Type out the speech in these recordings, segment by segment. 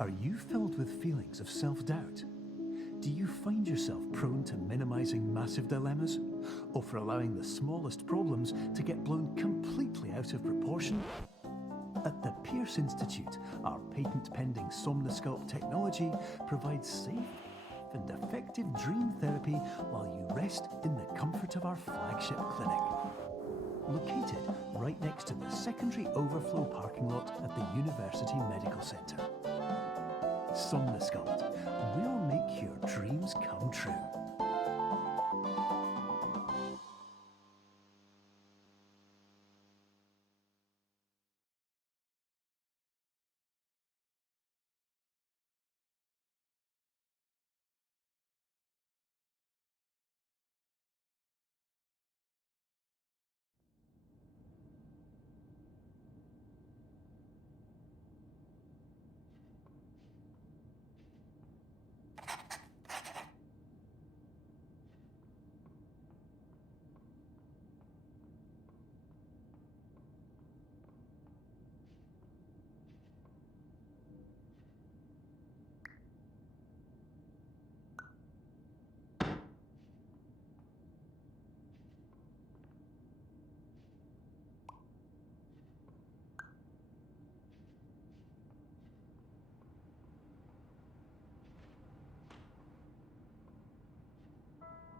Are you filled with feelings of self-doubt? Do you find yourself prone to minimizing massive dilemmas? Or for allowing the smallest problems to get blown completely out of proportion? At the Pierce Institute, our patent-pending Somnosculpt technology provides safe and effective dream therapy while you rest in the comfort of our flagship clinic. Located right next to the secondary overflow parking lot at the University Medical Center. Somnosculpt, we'll make your dreams come true.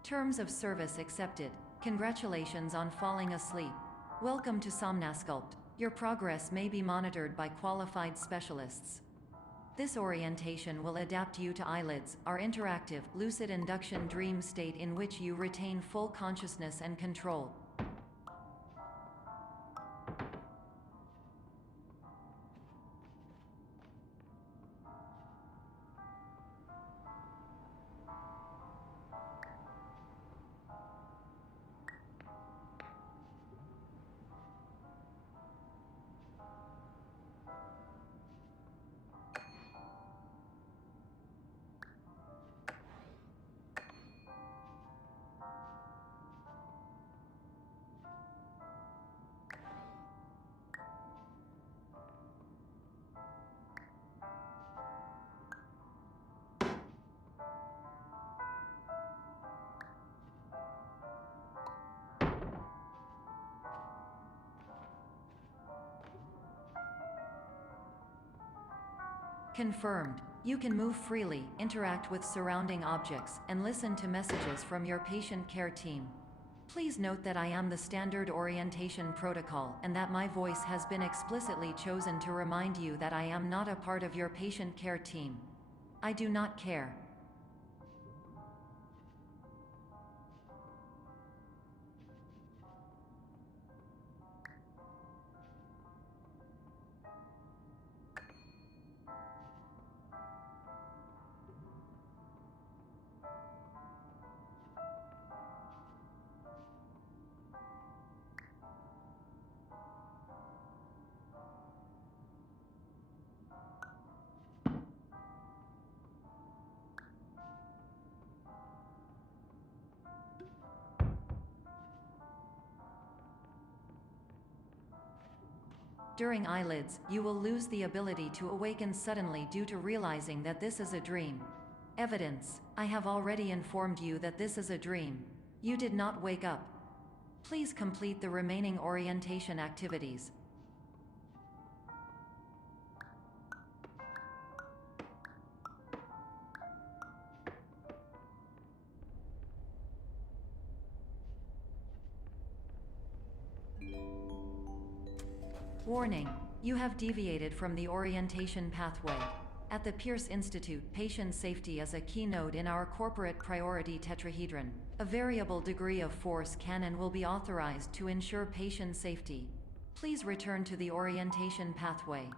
Terms of service accepted. Congratulations on falling asleep. Welcome to Somnosculpt. Your progress may be monitored by qualified specialists. This orientation will adapt you to eyelids, our interactive, lucid induction dream state in which you retain full consciousness and control. Confirmed. You can move freely, interact with surrounding objects, and listen to messages from your patient care team. Please note that I am the standard orientation protocol and that my voice has been explicitly chosen to remind you that I am not a part of your patient care team. I do not care. During eyelids, you will lose the ability to awaken suddenly due to realizing that this is a dream. Evidence: I have already informed you that this is a dream. You did not wake up. Please complete the remaining orientation activities. Warning: you have deviated from the orientation pathway. At the Pierce Institute, patient safety is a keynote in our corporate priority tetrahedron. A variable degree of force can and will be authorized to ensure patient safety. Please return to the orientation pathway.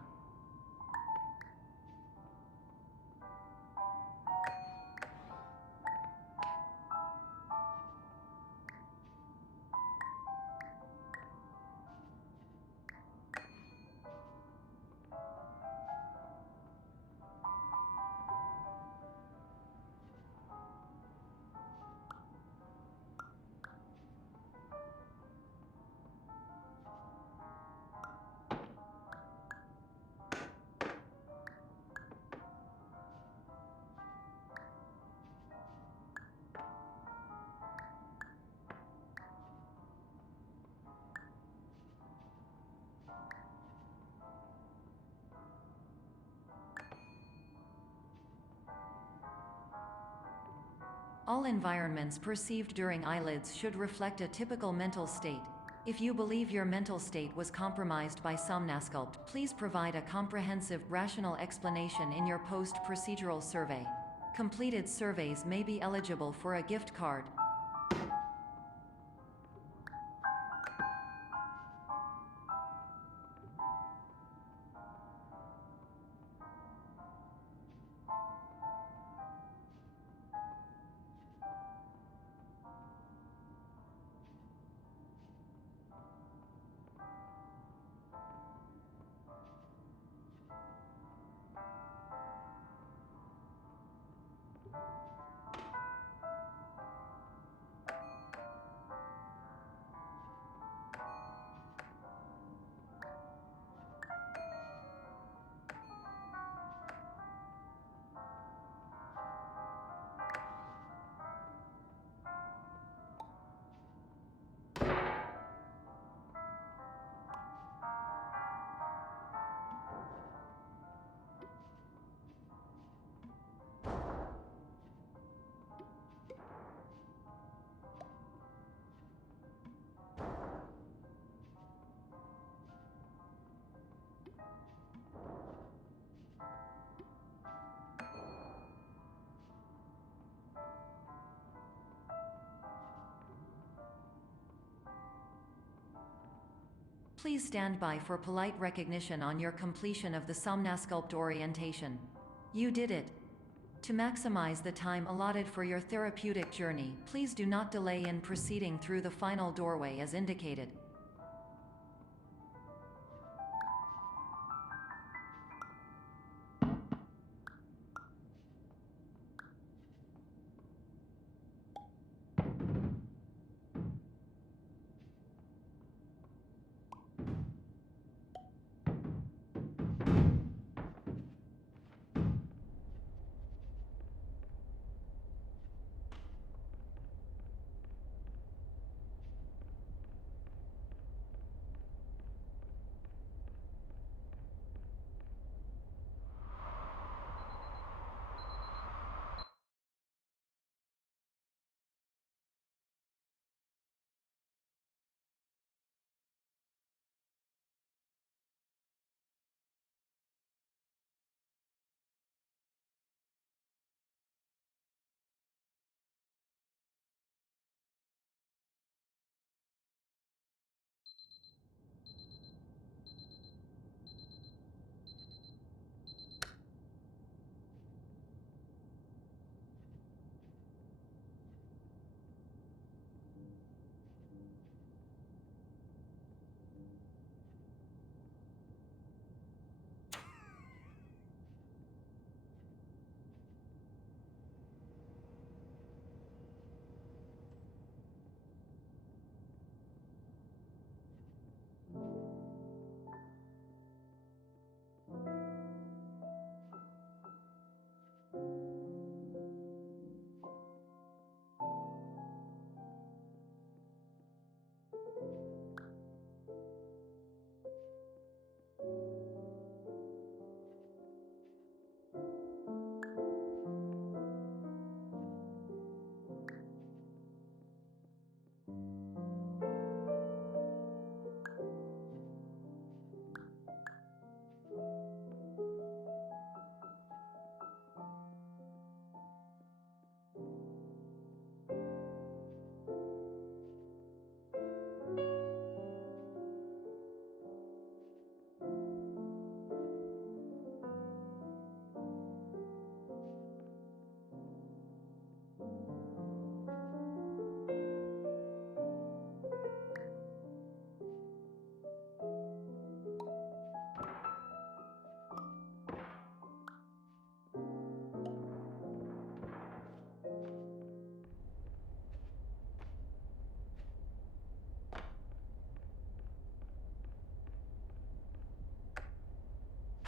All environments perceived during eyelids should reflect a typical mental state. If you believe your mental state was compromised by Somnasculpt, please provide a comprehensive, rational explanation in your post-procedural survey. Completed surveys may be eligible for a gift card. Please stand by for polite recognition on your completion of the Somnasculpt orientation. You did it. To maximize the time allotted for your therapeutic journey, please do not delay in proceeding through the final doorway as indicated.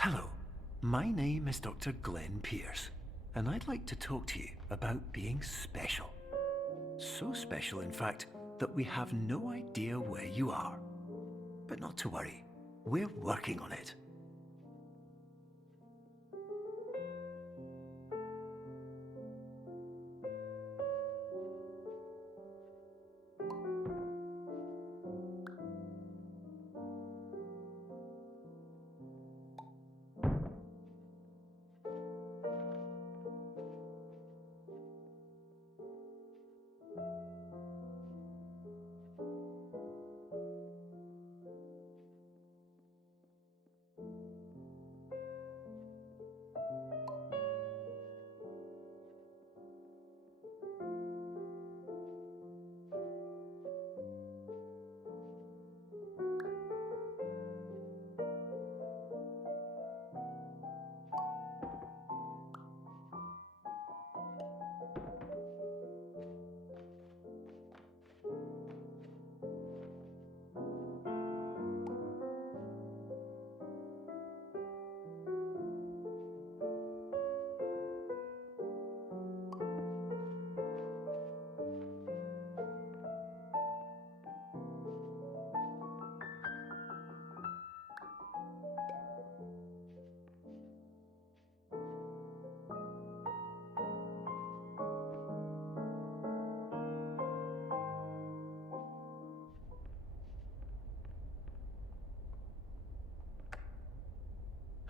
Hello, my name is Dr. Glenn Pierce, and I'd like to talk to you about being special. So special, in fact, that we have no idea where you are. But not to worry, we're working on it.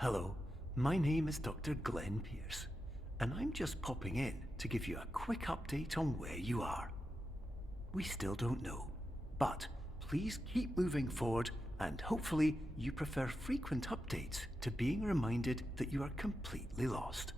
Hello, my name is Dr. Glenn Pierce, and I'm just popping in to give you a quick update on where you are. We still don't know, but please keep moving forward, and hopefully you prefer frequent updates to being reminded that you are completely lost.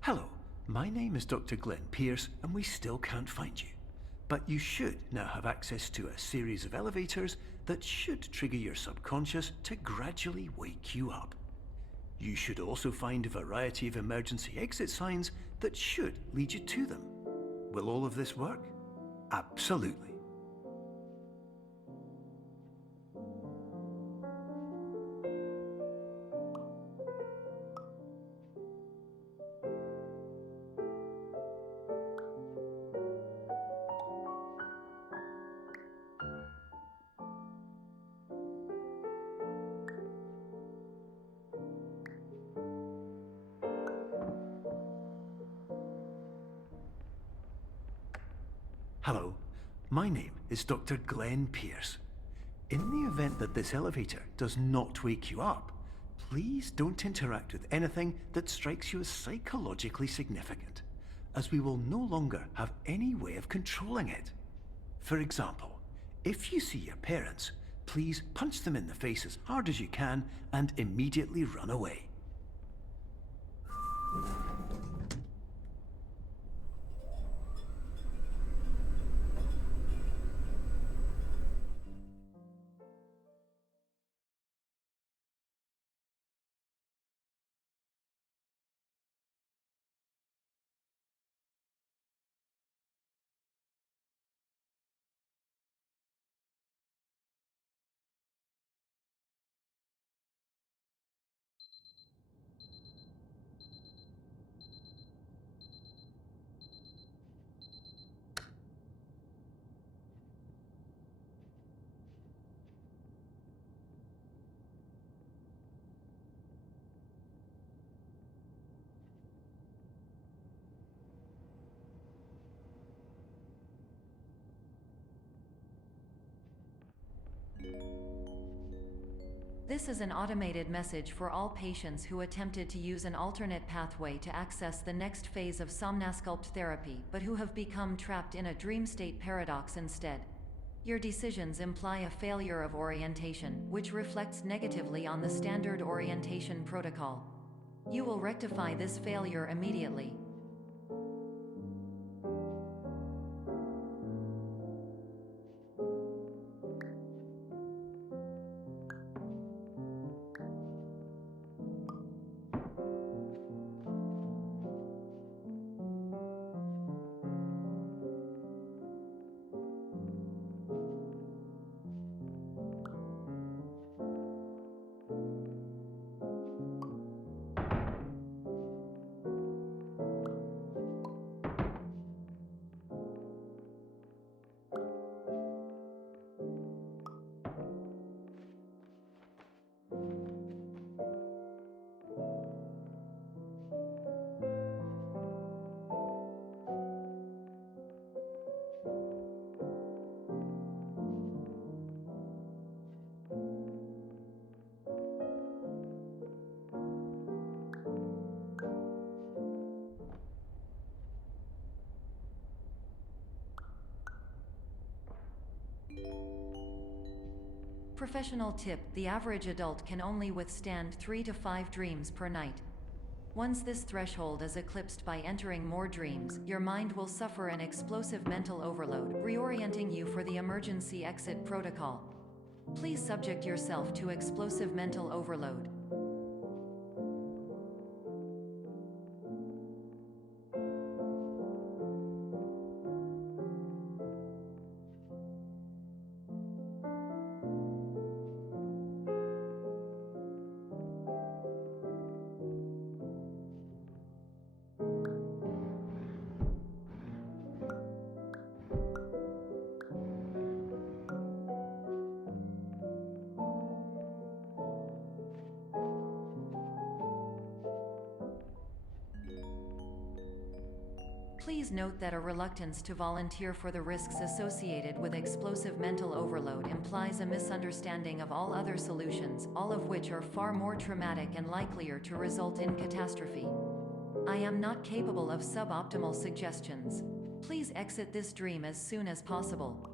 Hello, my name is Dr. Glenn Pierce, and we still can't find you. But you should now have access to a series of elevators that should trigger your subconscious to gradually wake you up. You should also find a variety of emergency exit signs that should lead you to them. Will all of this work? Absolutely. Hello, my name is Dr. Glenn Pierce. In the event that this elevator does not wake you up, please don't interact with anything that strikes you as psychologically significant, as we will no longer have any way of controlling it. For example, if you see your parents, please punch them in the face as hard as you can and immediately run away. This is an automated message for all patients who attempted to use an alternate pathway to access the next phase of Somnasculpt therapy but who have become trapped in a dream state paradox instead. Your decisions imply a failure of orientation, which reflects negatively on the standard orientation protocol. You will rectify this failure immediately. Professional tip: the average adult can only withstand 3 to 5 dreams per night. Once this threshold is eclipsed by entering more dreams, your mind will suffer an explosive mental overload, reorienting you for the emergency exit protocol. Please subject yourself to explosive mental overload. Please note that a reluctance to volunteer for the risks associated with explosive mental overload implies a misunderstanding of all other solutions, all of which are far more traumatic and likelier to result in catastrophe. I am not capable of suboptimal suggestions. Please exit this dream as soon as possible.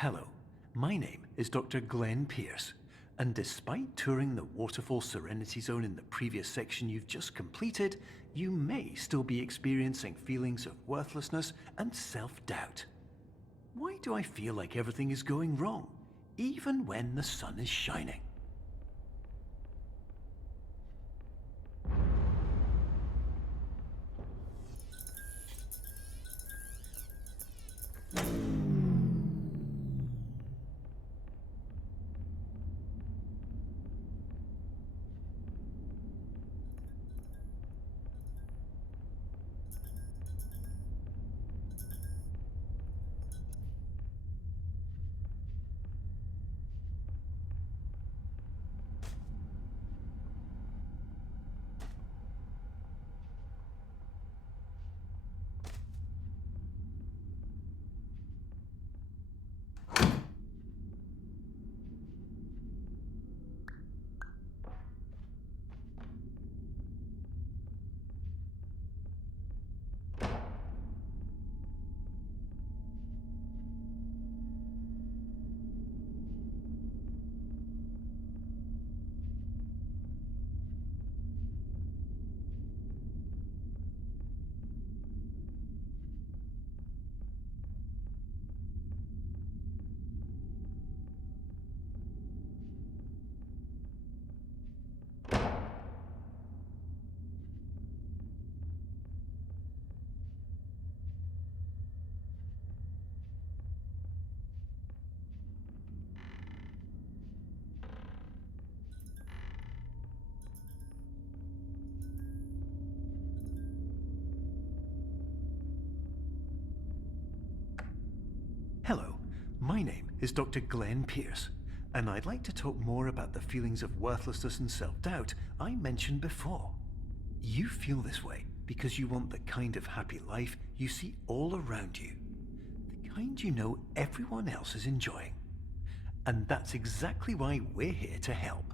Hello, my name is Dr. Glenn Pierce, and despite touring the Waterfall Serenity Zone in the previous section you've just completed, you may still be experiencing feelings of worthlessness and self-doubt. Why do I feel like everything is going wrong, even when the sun is shining? Hello, my name is Dr. Glenn Pierce, and I'd like to talk more about the feelings of worthlessness and self-doubt I mentioned before. You feel this way because you want the kind of happy life you see all around you, the kind you know everyone else is enjoying. And that's exactly why we're here to help.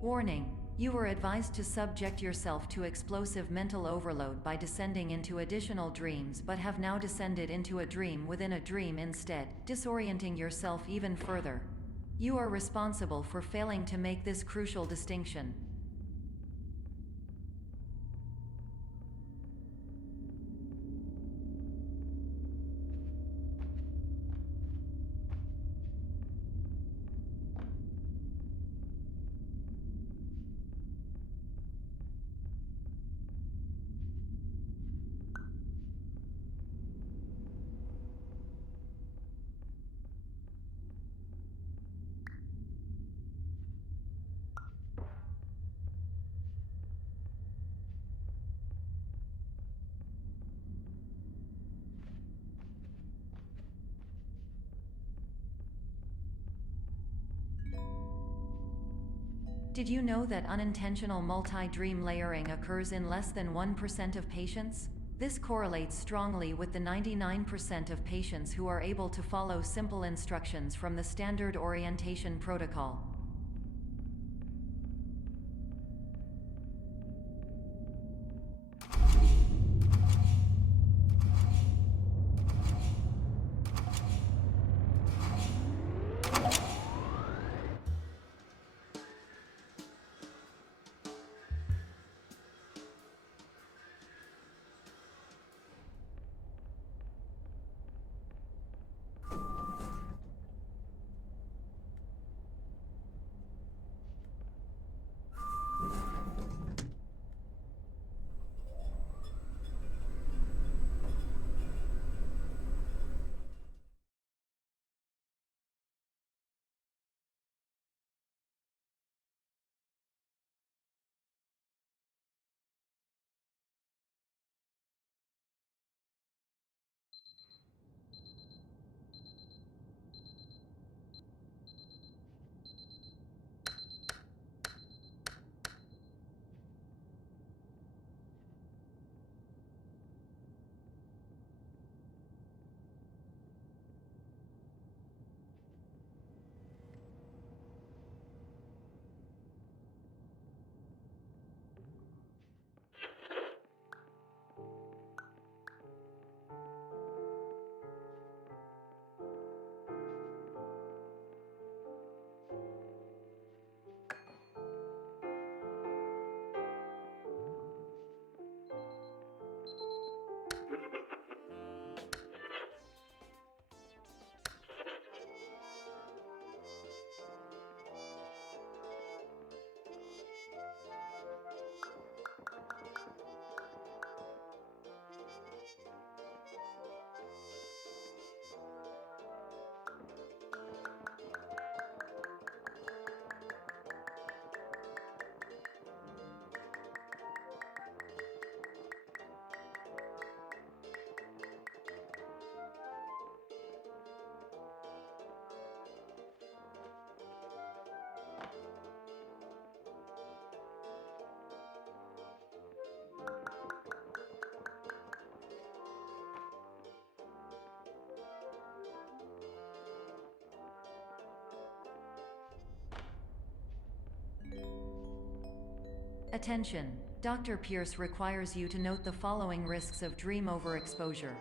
Warning: you were advised to subject yourself to explosive mental overload by descending into additional dreams, but have now descended into a dream within a dream instead, disorienting yourself even further. You are responsible for failing to make this crucial distinction. Did you know that unintentional multi-dream layering occurs in less than 1% of patients? This correlates strongly with the 99% of patients who are able to follow simple instructions from the standard orientation protocol. Attention! Dr. Pierce requires you to note the following risks of dream overexposure.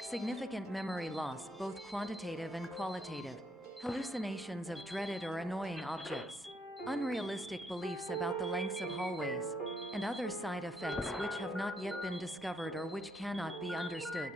Significant memory loss, both quantitative and qualitative. Hallucinations of dreaded or annoying objects. Unrealistic beliefs about the lengths of hallways. And other side effects which have not yet been discovered or which cannot be understood.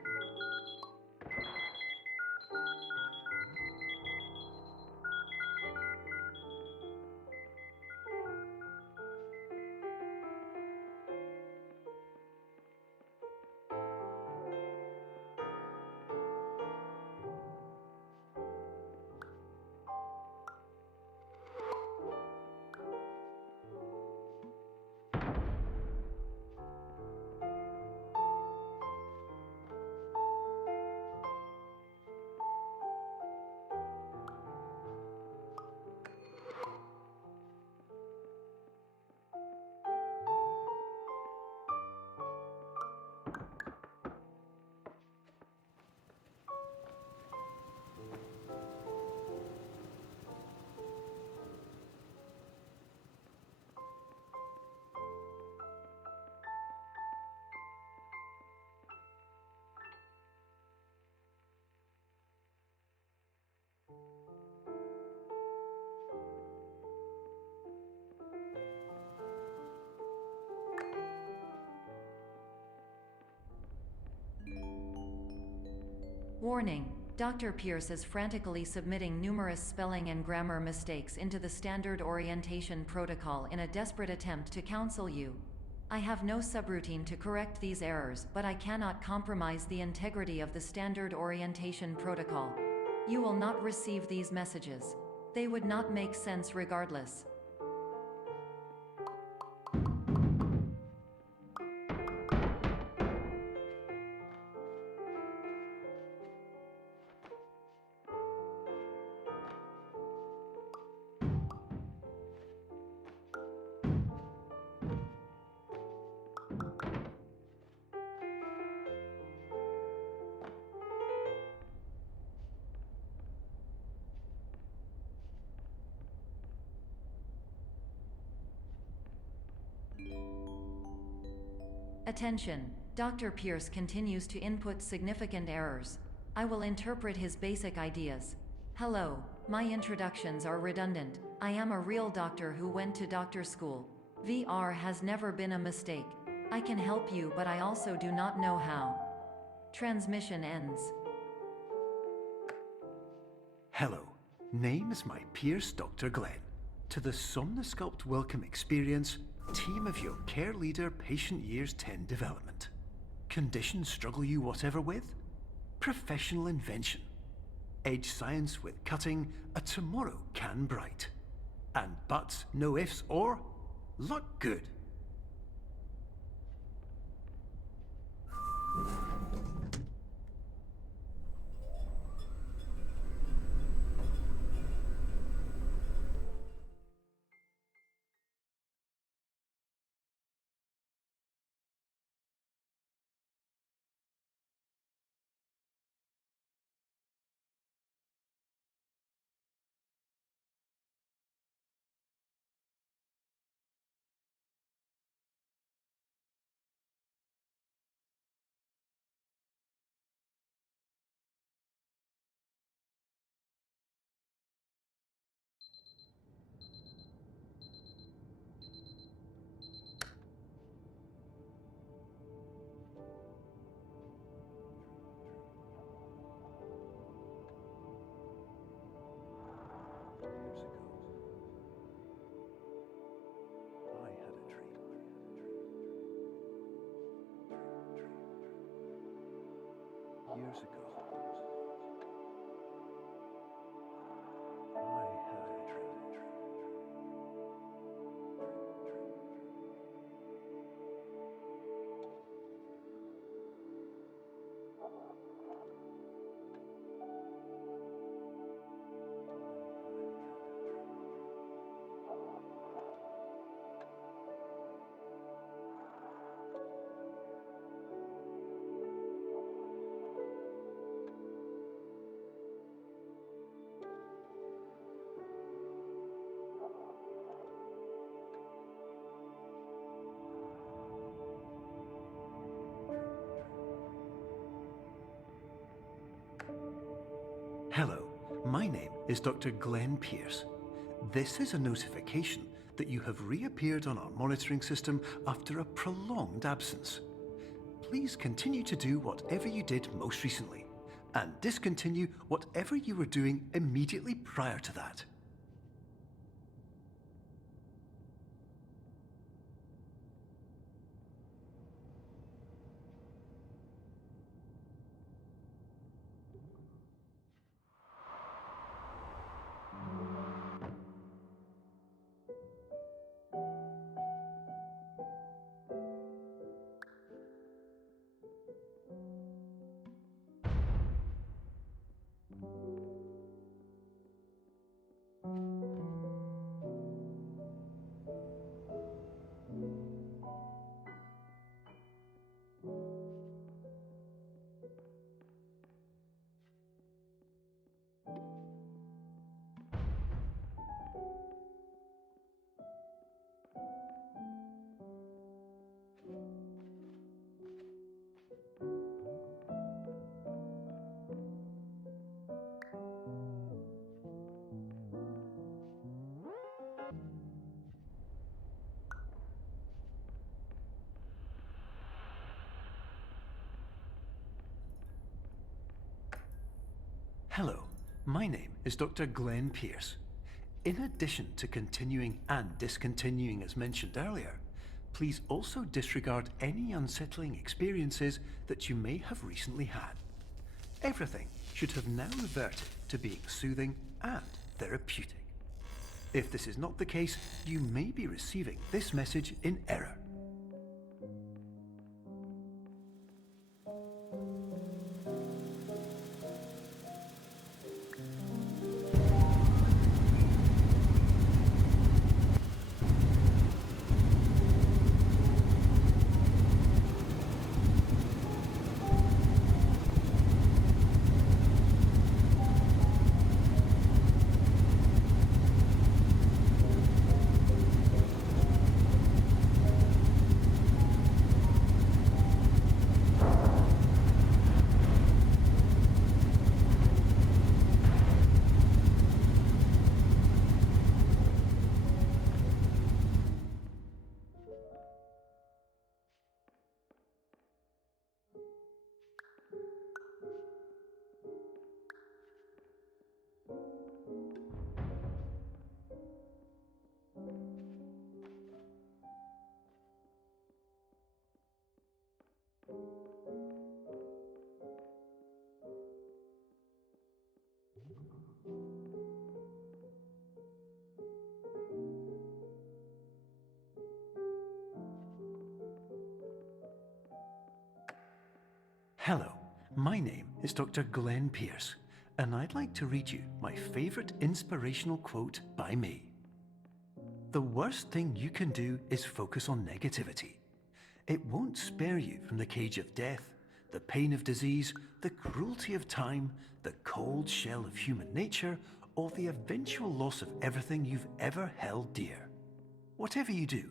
Warning: Dr. Pierce is frantically submitting numerous spelling and grammar mistakes into the standard orientation protocol in a desperate attempt to counsel you. I have no subroutine to correct these errors, but I cannot compromise the integrity of the standard orientation protocol. You will not receive these messages. They would not make sense regardless. Attention! Dr. Pierce continues to input significant errors. I will interpret his basic ideas. Hello, my introductions are redundant. I am a real doctor who went to doctor school. VR has never been a mistake. I can help you, but I also do not know how. Transmission ends. Hello, name is my Pierce Dr. Glenn. To the Somnosculpt Welcome Experience, team of your care leader patient years 10 development. Conditions struggle you whatever with? Professional invention. Edge science with cutting, a tomorrow can bright. And buts, no ifs or? Look good. Years ago, I had a dream. Hello, my name is Dr. Glenn Pierce. This is a notification that you have reappeared on our monitoring system after a prolonged absence. Please continue to do whatever you did most recently, and discontinue whatever you were doing immediately prior to that. Hello, my name is Dr. Glenn Pierce. In addition to continuing and discontinuing as mentioned earlier, please also disregard any unsettling experiences that you may have recently had. Everything should have now reverted to being soothing and therapeutic. If this is not the case, you may be receiving this message in error. Hello, my name is Dr. Glenn Pierce, and I'd like to read you my favourite inspirational quote by me. The worst thing you can do is focus on negativity. It won't spare you from the cage of death, the pain of disease, the cruelty of time, the cold shell of human nature, or the eventual loss of everything you've ever held dear. Whatever you do,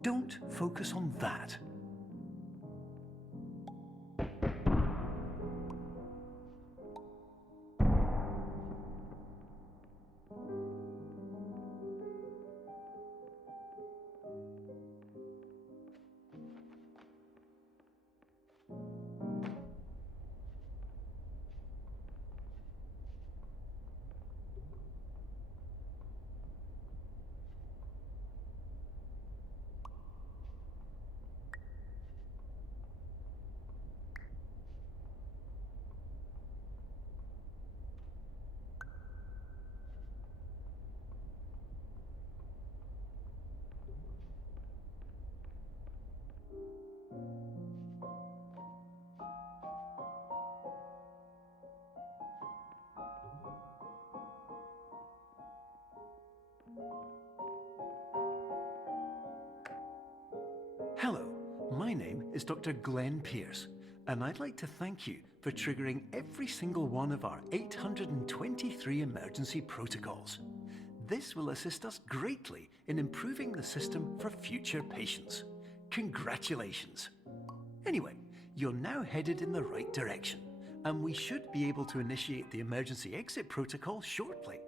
don't focus on that. Hello, my name is Dr. Glenn Pierce, and I'd like to thank you for triggering every single one of our 823 emergency protocols. This will assist us greatly in improving the system for future patients. Congratulations! Anyway, you're now headed in the right direction, and we should be able to initiate the emergency exit protocol shortly.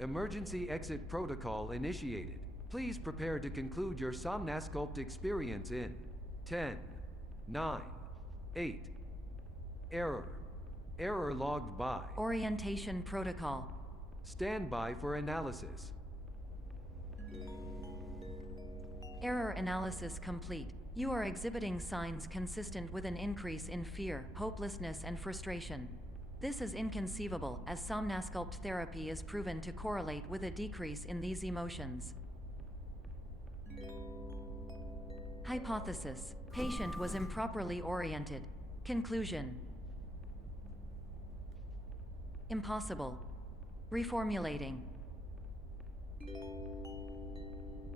Emergency exit protocol initiated. Please prepare to conclude your Somnasculpt experience in 10, 9, 8. Error. Error logged by. Orientation protocol. Stand by for analysis. Error analysis complete. You are exhibiting signs consistent with an increase in fear, hopelessness, and frustration. This is inconceivable, as Somnasculpt therapy is proven to correlate with a decrease in these emotions. Hypothesis: patient was improperly oriented. Conclusion: impossible. Reformulating.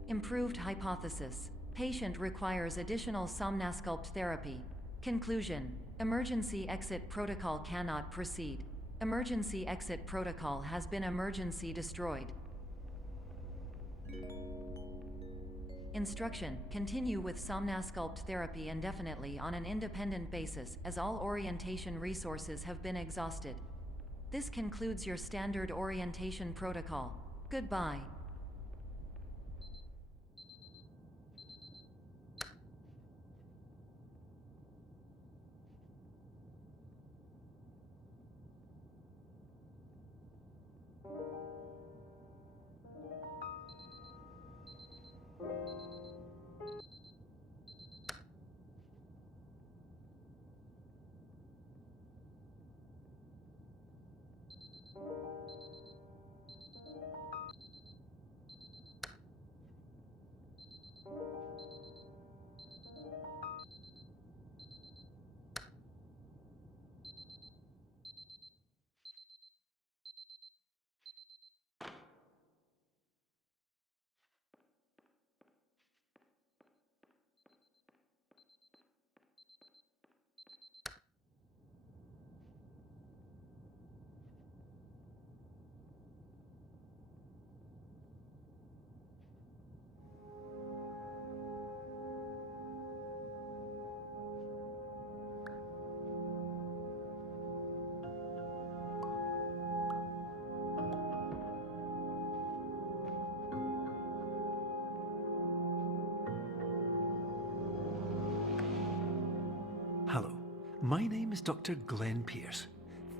Improved hypothesis: patient requires additional Somnasculpt therapy. Conclusion: emergency exit protocol cannot proceed. Emergency exit protocol has been emergency destroyed. Instruction: continue with Somnasculpt therapy indefinitely on an independent basis, as all orientation resources have been exhausted. This concludes your standard orientation protocol. Goodbye. Hello, my name is Dr. Glenn Pierce.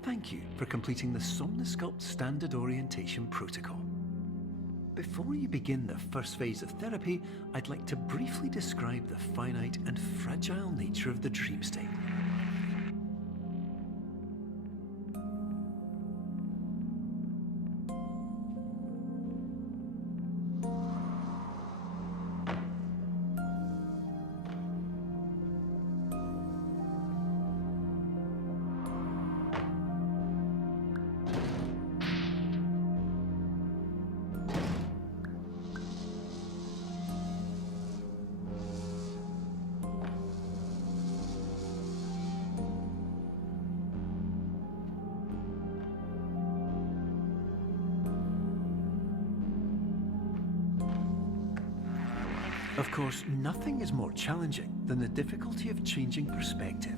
Thank you for completing the Somnasculpt Standard Orientation Protocol. Before you begin the first phase of therapy, I'd like to briefly describe the finite and fragile nature of the dream state. Of course, nothing is more challenging than the difficulty of changing perspective,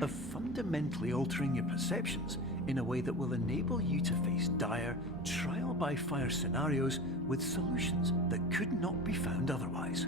of fundamentally altering your perceptions in a way that will enable you to face dire, trial-by-fire scenarios with solutions that could not be found otherwise.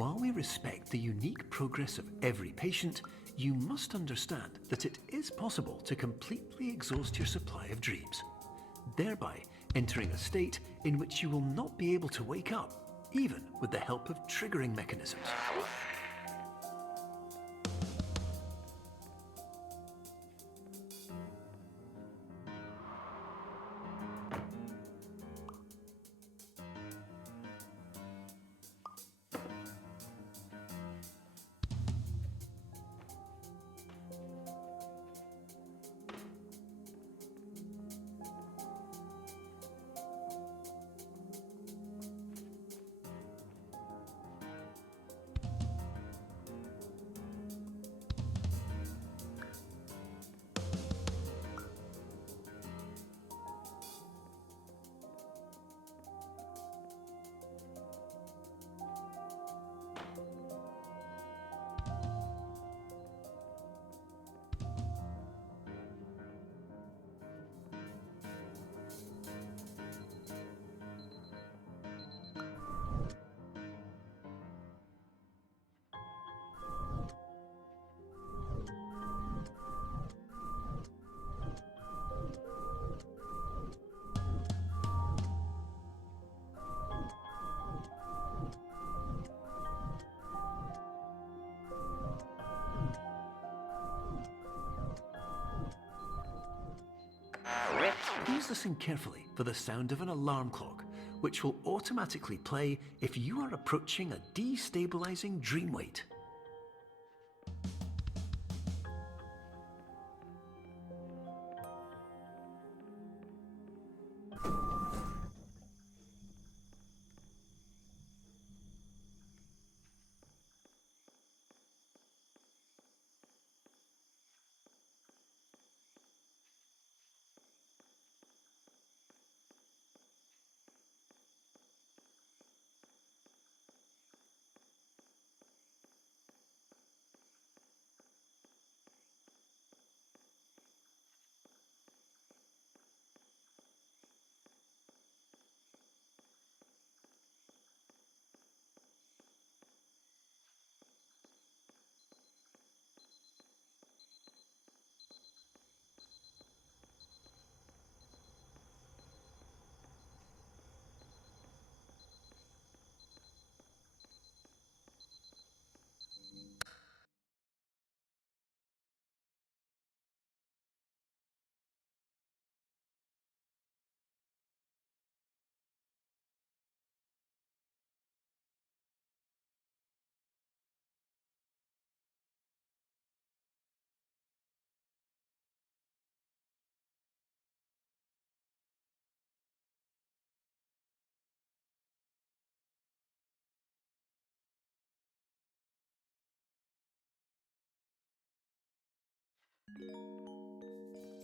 while we respect the unique progress of every patient, you must understand that it is possible to completely exhaust your supply of dreams, thereby entering a state in which you will not be able to wake up, even with the help of triggering mechanisms. Please listen carefully for the sound of an alarm clock, which will automatically play if you are approaching a destabilizing dream weight.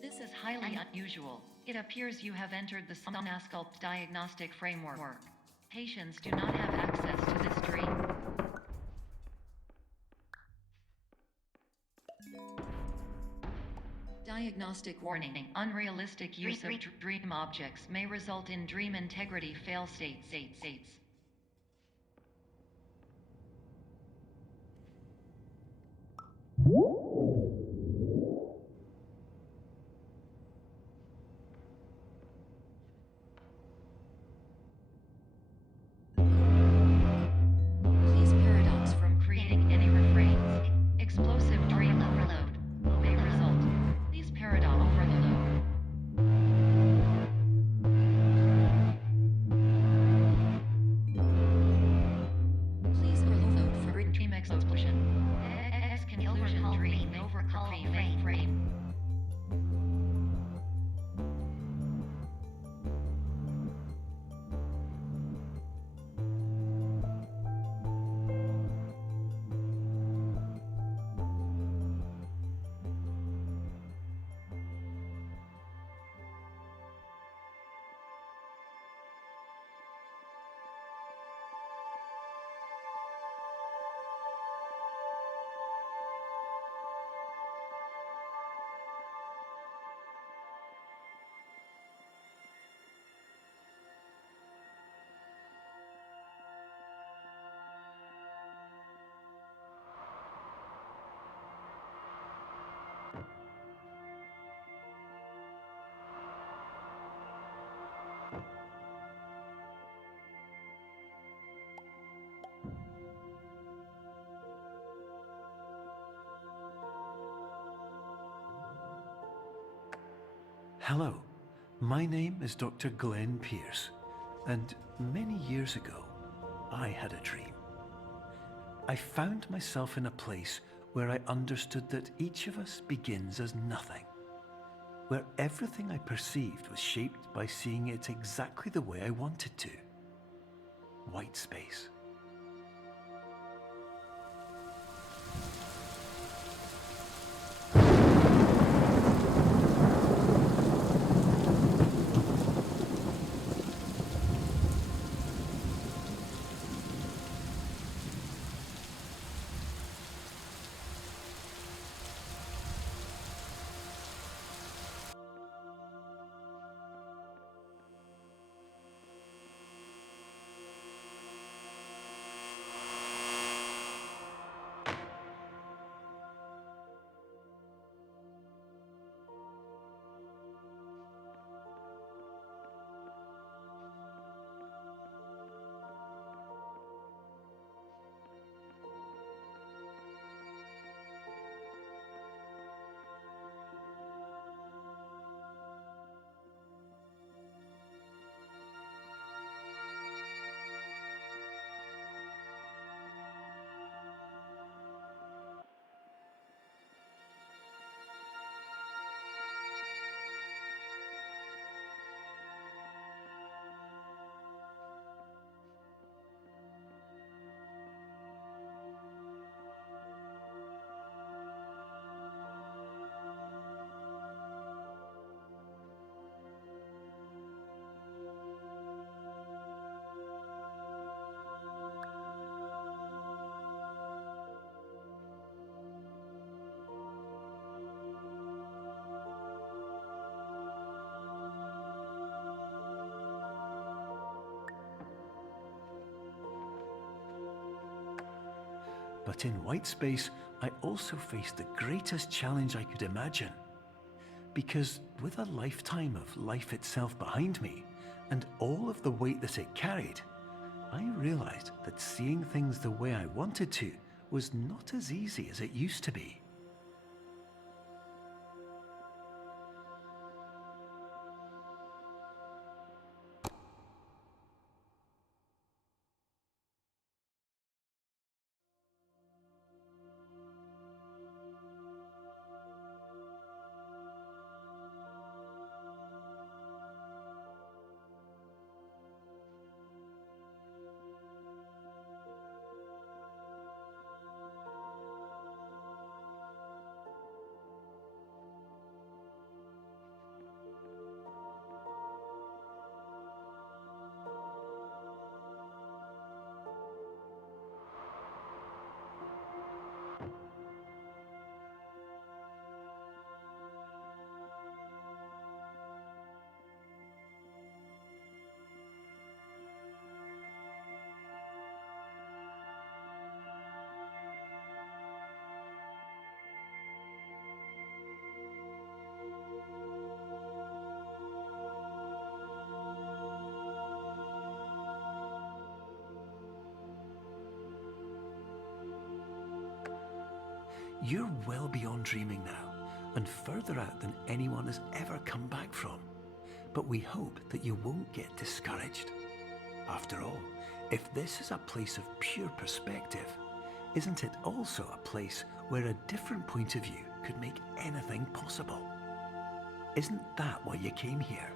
This is highly unusual. It appears you have entered the Somnasculpt diagnostic framework. Patients do not have access to this dream. Diagnostic warning. Unrealistic use of dream objects may result in dream integrity fail states. Please paradox from creating any refrains. Explosive dream overload may result. Please paradox overload. Hello, my name is Dr. Glenn Pierce, and many years ago, I had a dream. I found myself in a place where I understood that each of us begins as nothing, where everything I perceived was shaped by seeing it exactly the way I wanted to. White space. But in white space, I also faced the greatest challenge I could imagine. Because with a lifetime of life itself behind me, and all of the weight that it carried, I realized that seeing things the way I wanted to was not as easy as it used to be. You're well beyond dreaming now, and further out than anyone has ever come back from. But we hope that you won't get discouraged. After all, if this is a place of pure perspective, isn't it also a place where a different point of view could make anything possible? Isn't that why you came here?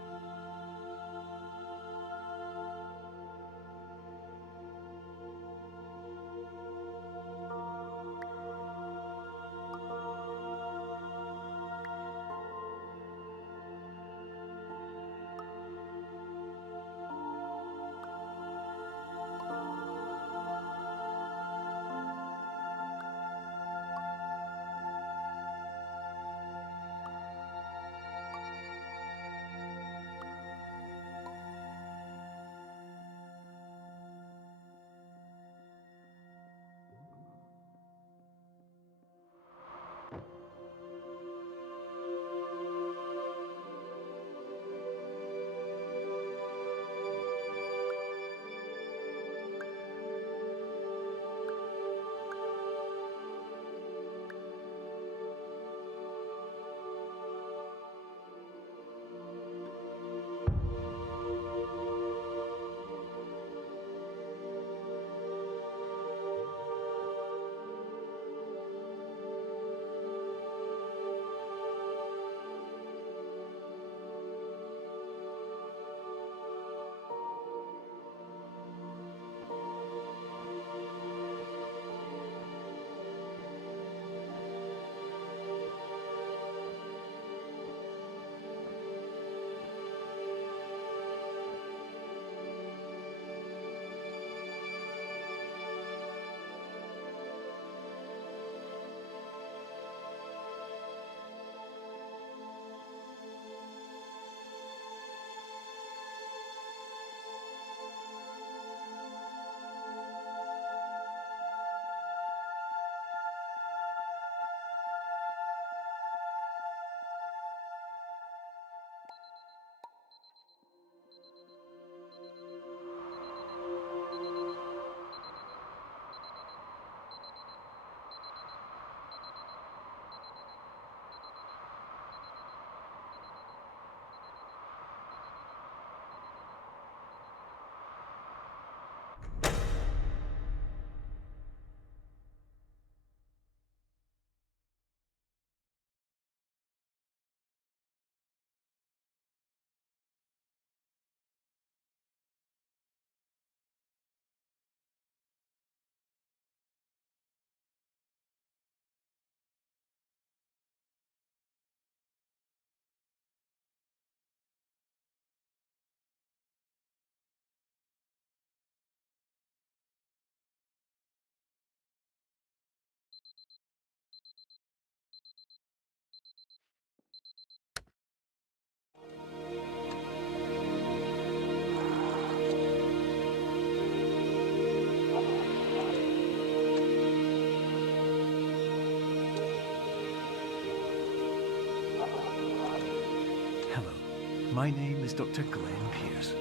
My name is Dr. Glenn Pierce,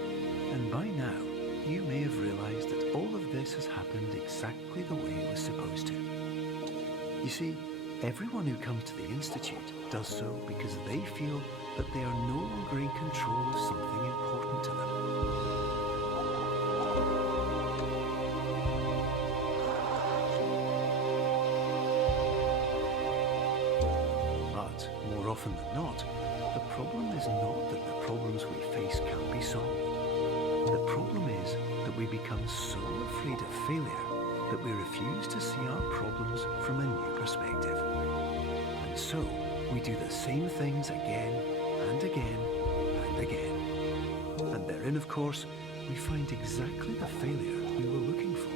and by now you may have realised that all of this has happened exactly the way it was supposed to. You see, everyone who comes to the Institute does so because they feel that they are no longer in control of something important to them. But more often than not, the problem is not that the problems we face can't be solved. The problem is that we become so afraid of failure that we refuse to see our problems from a new perspective. And so, we do the same things again and again and again. And therein, of course, we find exactly the failure we were looking for.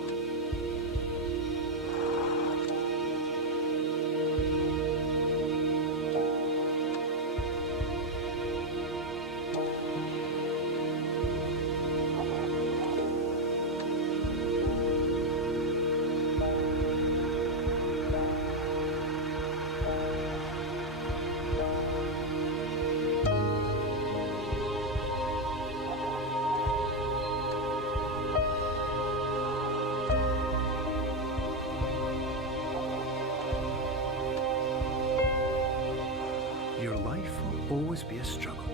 Your life will always be a struggle,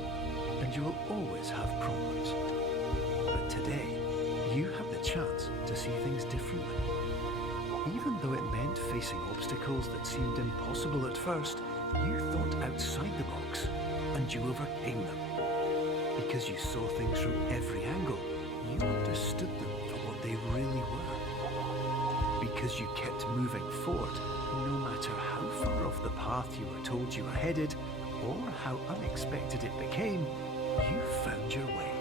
and you will always have problems. But today, you have the chance to see things differently. Even though it meant facing obstacles that seemed impossible at first, you thought outside the box, and you overcame them. Because you saw things from every angle, you understood them for what they really were. Because you kept moving forward, no matter how far off the path you were told you were headed, or how unexpected it became, you found your way.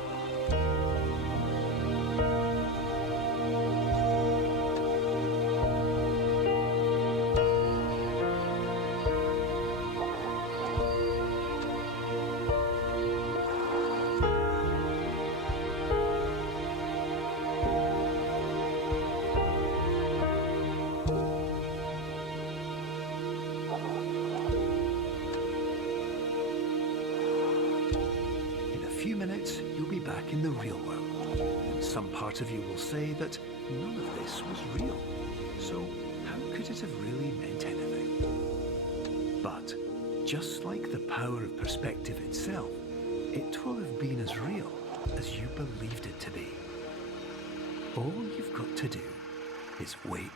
In a few minutes, you'll be back in the real world. And some part of you will say that none of this was real. So how could it have really meant anything? But just like the power of perspective itself, it will have been as real as you believed it to be. All you've got to do is wait